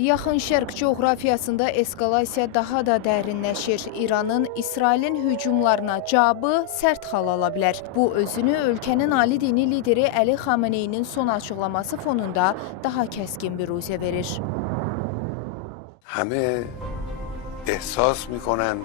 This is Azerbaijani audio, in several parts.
Yaxın Şərq coğrafiyasında eskalasiya daha da dərinləşir. İranın İsrailin hücumlarına cavabı sərt xal ala bilər. Bu özünü ölkənin ali dini lideri Əli Xameneyinin son açıqlaması fonunda daha kəskin bir ruzə verir. Hamı ehsas mikonən.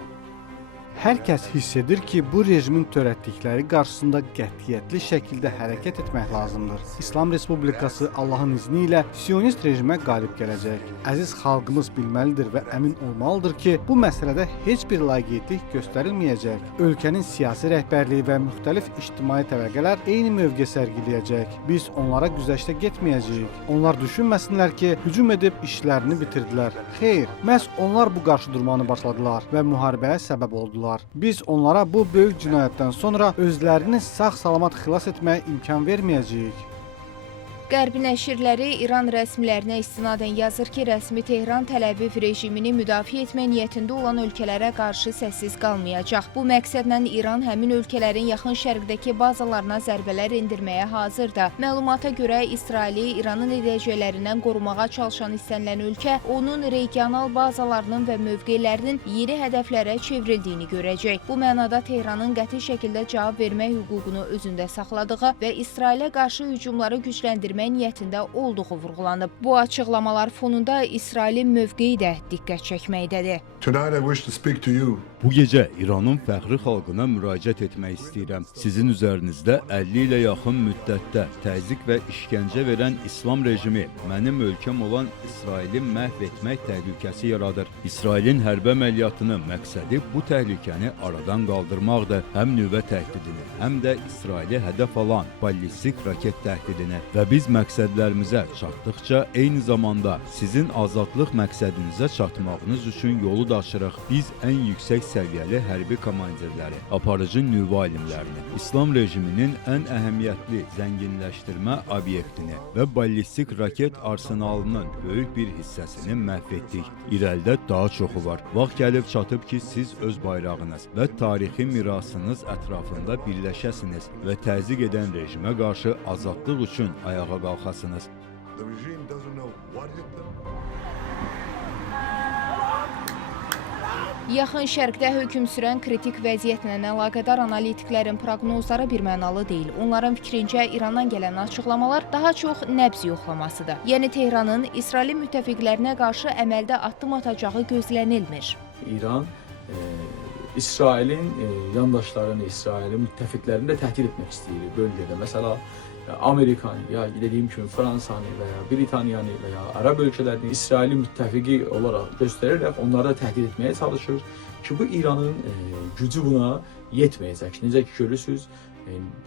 Hər kəs hiss edir ki, bu rejimin törətdikləri qarşısında qətiyyətli şəkildə hərəkət etmək lazımdır. İslam Respublikası Allahın izni ilə Siyonist rejimə qalib gələcək. Əziz xalqımız bilməlidir və əmin olmalıdır ki, bu məsələdə heç bir laqeydlik göstərilməyəcək. Ölkənin siyasi rəhbərliyi və müxtəlif ictimai təbəqələr eyni mövqe sərgiləyəcək. Biz onlara güzəştə getməyəcəyik. Onlar düşünməsinlər ki, hücum edib işlərini bitirdilər. Xeyr, məhz onlar bu qarşıdurmanı başladılar və müharibəyə səbəb oldular. Biz onlara bu böyük cinayətdən sonra özlərini sağ-salamat xilas etməyə imkan verməyəcəyik. Qərb nəşrləri İran rəsmilərinə istinadən yazır ki, rəsmi Tehran Təl-Əviv rejimini müdafiə etmək niyyətində olan ölkələrə qarşı səssiz qalmayacaq. Bu məqsədlə İran həmin ölkələrin yaxın şərqdəki bazalarına zərbələr endirməyə hazırdır. Məlumata görə İsraili İranın edəcəklərindən qorumağa çalışan istənilən ölkə onun regional bazalarının və mövqelərinin yeni hədəflərə çevrildiyini görəcək. Bu mənada Tehranın qəti şəkildə cavab vermək hüququnu özündə saxladığı və İsrailə qarşı hücumları gücləndirmək niyyətində olduğu vurğulanıb. Bu açıqlamalar fonunda İsrailin mövqeyi də diqqət çəkməkdədir. Tonight I wish to speak to you. Bu gecə İranın fəxri xalqına müraciət etmək istəyirəm. Sizin üzərinizdə 50 ilə yaxın müddətdə təzyiq və işgəncə verən İslam rejimi mənim ölkəm olan İsraili məhv etmək təhlükəsi yaradır. İsrailin hərbi əməliyyatının məqsədi bu təhlükəni aradan qaldırmaqdır. Həm nüvə təhdidini, həm də İsraili hədəf alan ballistik raket təhdidini və biz məqsədlərimizə çatdıqca eyni zamanda sizin azadlıq məqsədinizə çatmağınız üçün yolu da açırıq. Biz ən yüksək səviyyəli hərbi komandirləri, aparıcı nüvə alimlərini, İslam rejiminin ən əhəmiyyətli zənginləşdirmə obyektini və ballistik raket arsenalının böyük bir hissəsini məhv etdik. İrəlidə daha çoxu var. Vaxt gəlib çatıb ki, siz öz bayrağınız və tarixi mirasınız ətrafında birləşəsiniz və təzyiq edən rejimə qarşı azadlıq üçün ayağa qalxasınız. The regime doesn't know what hit them. Yaxın Şərqdə hökm sürən kritik vəziyyətlə əlaqədar analitiklərin proqnozları birmənalı deyil. Onların fikrincə İrandan gələn açıqlamalar daha çox nəbz yoxlamasıdır. Yəni Tehranın İsrailin müttəfiqlərinə qarşı əməldə addım atacağı gözlənilmir. İran İsrailin yandaşlarını, İsrailin müttəfiqlərini də təhdid etmək istəyir bölgədə. Məsələ Amerikanı, ya dediyim kimi Fransanı və ya Britaniyanı və ya Ərəb ölkələrini İsraili müttəfiqi olaraq göstərərək onları da təhdid etməyə çalışır ki, bu İranın gücü buna yetməyəcək. Necə ki görürsünüz,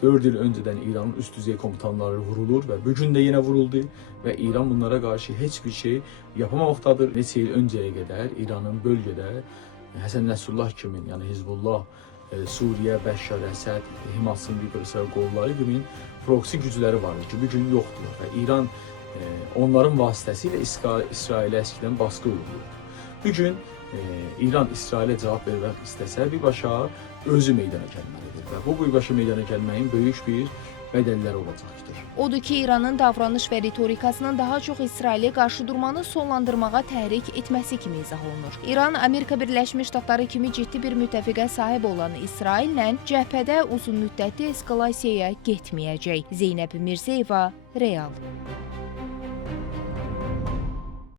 4 il öncədən İranın üst düzey komutanları vurulur və bugün də yenə vuruldu və İran bunlara qarşı heç bir şey yapamaqdadır. Neçə il öncəyə qədər İranın bölgədə Həsən Nəsrullah kimi, yəni Hizbullah, Suriyə, Bəşşar Əsəd, Himasın bir sıra qolları kimi proksi gücləri vardır ki, bugün yoxdur və İran onların vasitəsilə İsrailə əskidən baskı uyguluyor. Bugün İran İsrailə cavab vermək istəsə, birbaşa özü meydana gəlməlidir və bu birbaşa meydana gəlməyin böyük bir bədəlləri olacaqdır. Odur ki, İranın davranış və ritorikasının daha çox İsrailə qarşı durmanı sonlandırmağa təhrik etməsi kimi izah olunur. İran, Amerika Birləşmiş Ştatları kimi ciddi bir müttəfiqə sahib olan İsraillə cəbhədə uzun müddətli eskalasiyaya getməyəcək. Zeynəb Mirzəyeva, Real.